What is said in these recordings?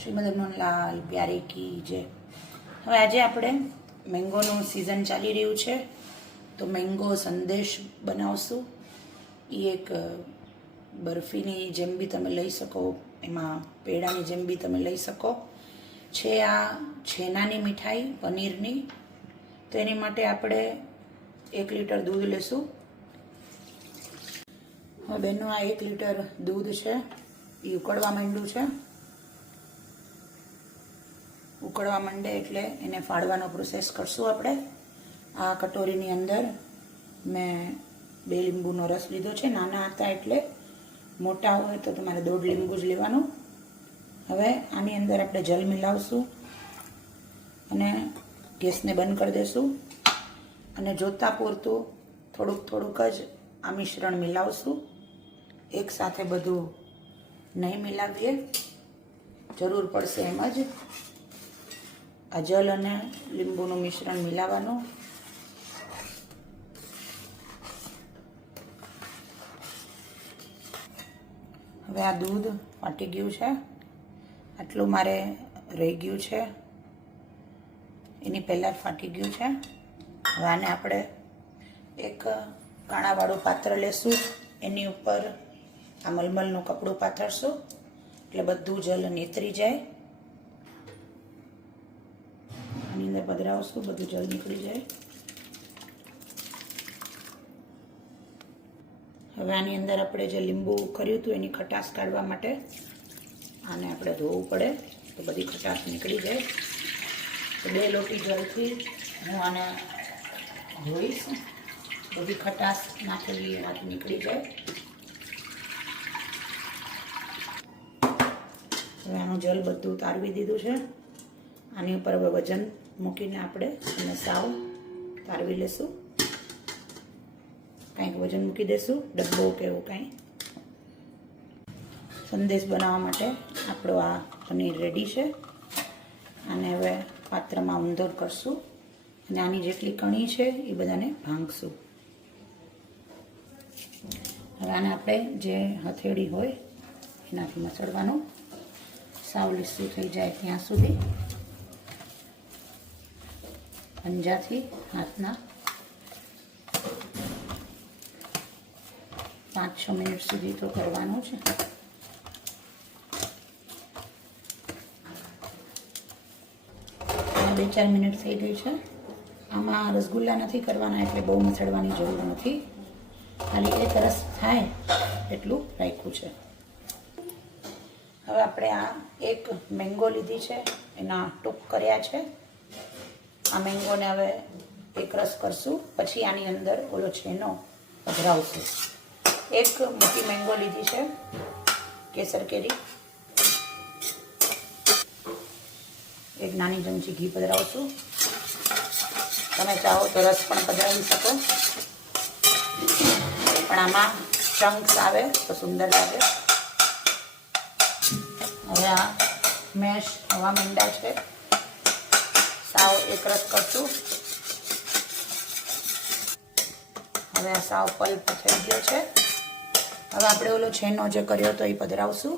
શ્રીમદ લાલ પ્યારે કી જય। હવે આજે આપણે મેંગોનું સિઝન ચાલી રહ્યું છે તો મેંગો સંદેશ બનાવશું। એ એક બરફીની જેમ બી તમે લઈ શકો, એમાં પેડાની જેમ બી તમે લઈ શકો છે। આ છેનાની મીઠાઈ પનીરની, તો એની માટે આપણે 1 લીટર દૂધ લેશું। હવે બેનો આ 1 લીટર દૂધ છે એ ઉકળવા માંડ્યું છે। ઉકળવા માંડે એટલે એને ફાડવાનો પ્રોસેસ કરશું આપણે। આ કટોરીની અંદર મેં 2 લીંબુનો રસ લીધો છે। નાના હતા એટલે, મોટા હોય તો તમારે 1.5 લીંબુ જ લેવાનું। હવે આની અંદર આપણે જલ મિલાવશું અને ગેસને બંધ કરી દઈશું અને જોતા પૂરતું થોડુંક જ આ મિશ્રણ મિલાવશું। એક સાથે બધું નહીં મિલાવીએ, જરૂર પડશે એમ જ આ જલ અને લીંબુનું મિશ્રણ મિલાવવાનું। હવે આ દૂધ ફાટી ગયું છે, આટલું મારે રહી ગયું છે, એની પહેલાં જ ફાટી ગયું છે। હવે આને આપણે એક કાણાવાળું પાત્ર લેશું, એની ઉપર આ મલમલનું કપડું પાથરશું એટલે બધું જલ નીતરી જાય। આની અંદર પધરાવશું, બધું જલ નીકળી જાય। હવે આની અંદર આપણે જે લીંબુ કર્યું હતું એની ખટાશ કાઢવા માટે આને આપણે ધોવું પડે તો બધી ખટાશ નીકળી જાય। તો 2 લોટી જલથી હું આને ધોઈશ, બધી ખટાશ નાખેલી એનાથી નીકળી જાય। હવે આનું જલ બધું તારવી દીધું છે। આની ઉપર હવે વજન મૂકીને આપણે એને સાવ તારવી લેશું। કંઈક વજન મૂકી દેશું, ડબ્બો કે એવું કંઈ। સંદેશ બનાવવા માટે આપણો આ પનીર રેડી છે। આને હવે પાત્રમાં ઊંધો કરશું અને આની જેટલી કણી છે એ બધાને ભાંગશું। હવે આને આપણે જે હથેળી હોય એનાથી મસળવાનું, સાવ લીસું થઈ જાય ત્યાં સુધી પંજાથી હાથના 5-6 મિનિટ સુધી તો કરવાનું છે। 2-4 મિનિટ થઈ ગઈ છે। આમાં રસગુલ્લા નથી કરવાના એટલે બહુ મસળવાની જરૂર નથી, ખાલી એક રસ થાય એટલું રાખ્યું છે। હવે આપણે આ એક મેંગો લીધી છે, એના ટૂંક કર્યા છે। આ મેંગોને હવે એક રસ કરશું, પછી આની અંદર ઓલો છેનો પધરાવશું। એક મોટી મેંગો લીધી છે, કેસર કેરી, એક નાની ચમચી ઘી પધરાવશું। તમે ચાહો તો રસ પણ પધરાવી શકો, પણ આમાં ચંક્સ આવે તો સુંદર લાગે। હવે આ મેશ થવા માંડ્યા છે, સાવ એક રસ કરશું। હવે આ સાવ પલ્પ થઈ ગયો છે। હવે આપણે ઓલો છેનો જે કર્યો તો એ પધરાવશું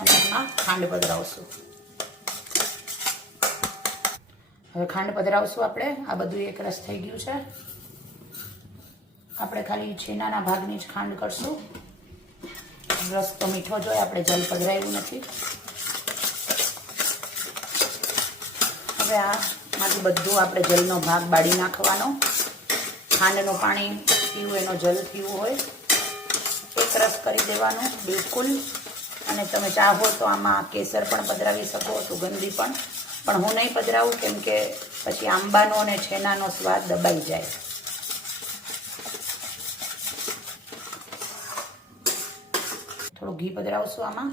અને એમાં ખાંડ પધરાવશું। હવે ખાંડ પધરાવશું આપણે। આ બધું એક રસ થઈ ગયું છે। આપણે ખાલી છેનાના ભાગની જ ખાંડ કરશું, રસ તો મીઠો જોઈએ, આપણે જલ પધરાવ્યું નથી। હવે આમાંથી બધું આપણે જલનો ભાગ બાળી નાખવાનો। ખાંડનું પાણી પીવું, એનો જલ પીવું હોય, એક રસ કરી દેવાનો બિલકુલ। અને તમે ચાહો તો આમાં કેસર પણ પધરાવી શકો, સુગંધી પણ હું નહીં પધરાવું કેમ કે પછી આંબાનો અને છેનાનો સ્વાદ દબાઈ જાય। થોડું ઘી પધરાવશું આમાં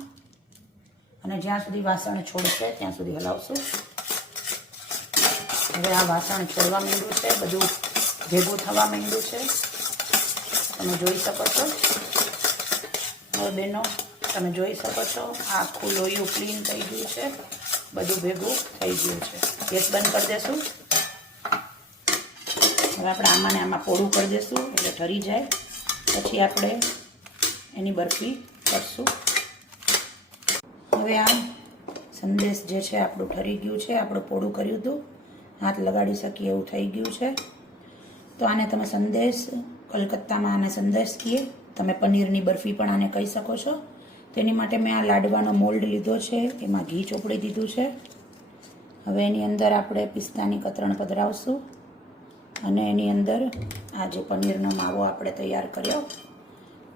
અને જ્યાં સુધી વાસણ છોડશે ત્યાં સુધી હલાવશું। હવે આ વાસણ છોડવા માંડ્યું છે, બધું ભેગું થવા માંડ્યું છે, તમે જોઈ શકો છો। હવે બેનો તમે જોઈ શકો છો, આખું લોહીયું ક્લીન થઈ ગયું છે, બધું ભેગું થઈ ગયું છે। ગેસ બંધ કરી દેશું। હવે આપણે આમાં પોળું કરી દઈશું એટલે ઠરી જાય। પછી આપણે એની બરફી કરશું. હવે આ સંદેશ જે છે આપણું ઠરી ગયું છે, આપણું પોળું કર્યું હતું, હાથ લગાડી શકીએ એવું થઈ ગયું છે. તો આને તમે સંદેશ, કલકત્તામાં આને સંદેશ કહીએ, તમે પનીરની બરફી પણ આને કહી શકો છો. તેની માટે મેં આ લાડવાનો મોલ્ડ લીધો છે, એમાં ઘી ચોપડી દીધું છે. હવે એની અંદર આપણે પિસ્તાની કતરણ પધરાવશું અને એની અંદર આ જે પનીરનો માવો આપણે તૈયાર કર્યો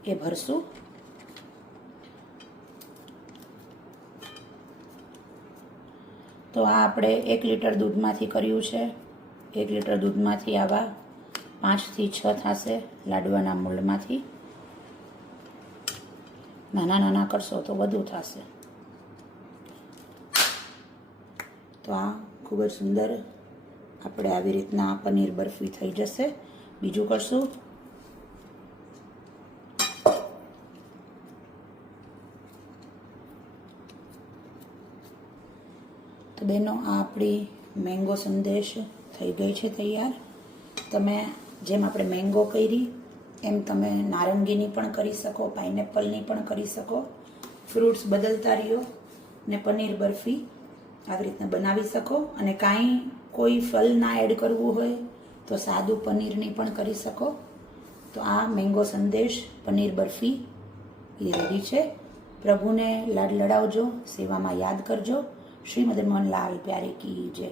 એ ભરશું. તો આ આપણે 1 લીટર દૂધમાંથી કર્યું છે. 1 લીટર દૂધમાંથી આવા 5 થી 6 થશે લાડવાના મોલ્ડમાંથી. નાના નાના કરશો તો વધુ થશે. તો આ ખૂબ જ સુંદર આપણે આવી રીતના પનીર બરફી થઈ જશે. બીજું કરશું. તો બેનો આ આપણી મેંગો સંદેશ થઈ ગઈ છે તૈયાર. તમે જેમ આપણે મેંગો કરી એમ તમે નારંગીની પણ કરી શકો, પાઇનેપલની પણ કરી શકો. ફ્રૂટ્સ બદલતા રહ્યો ને પનીર બરફી આવી રીતના બનાવી શકો. અને કાંઈ કોઈ ફળ ના એડ કરવું હોય તો સાદું પનીરની પણ કરી શકો. તો આ મેંગો સંદેશ પનીર બરફી એ રેડી છે. પ્રભુને લાડ લડાવજો, સેવામાં યાદ કરજો. શ્રી મદન મોહન લાલ પ્યારે કી જય.